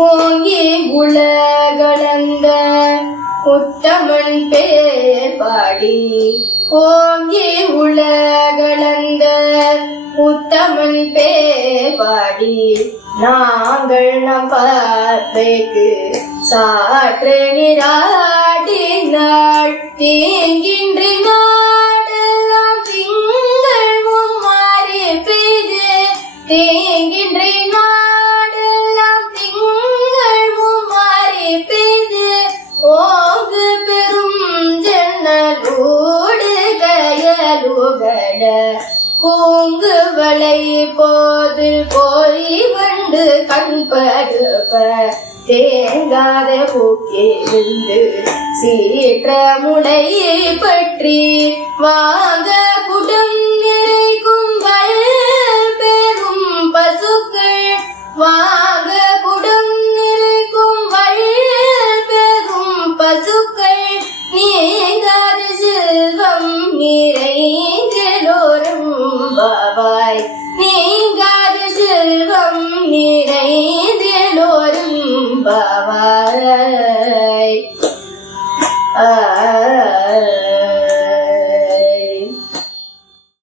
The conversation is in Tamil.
ஓங்கி உலகளந்த உத்தமன் பேர் பாடி. ஓங்கி உலகளந்த உத்தமன் பேர் பாடி. நாங்கள் நம் பார்வைக்கு சாற்று நீராடினாள் தேங்கின் கருகட பூங்கு வளை போதில் போய் வண்டு கண்படுப்ப தேங்காத பூக்கிருந்து சீற்ற முனையை பற்றி வாங்க குடம் நிறைக்கும் பெரும் பசுக்கள். வாங்க குடம் நிறைக்கும் பெரும் பசுக்கள். செல்வம் நிறைந்தோறும் பாவாய் ஆ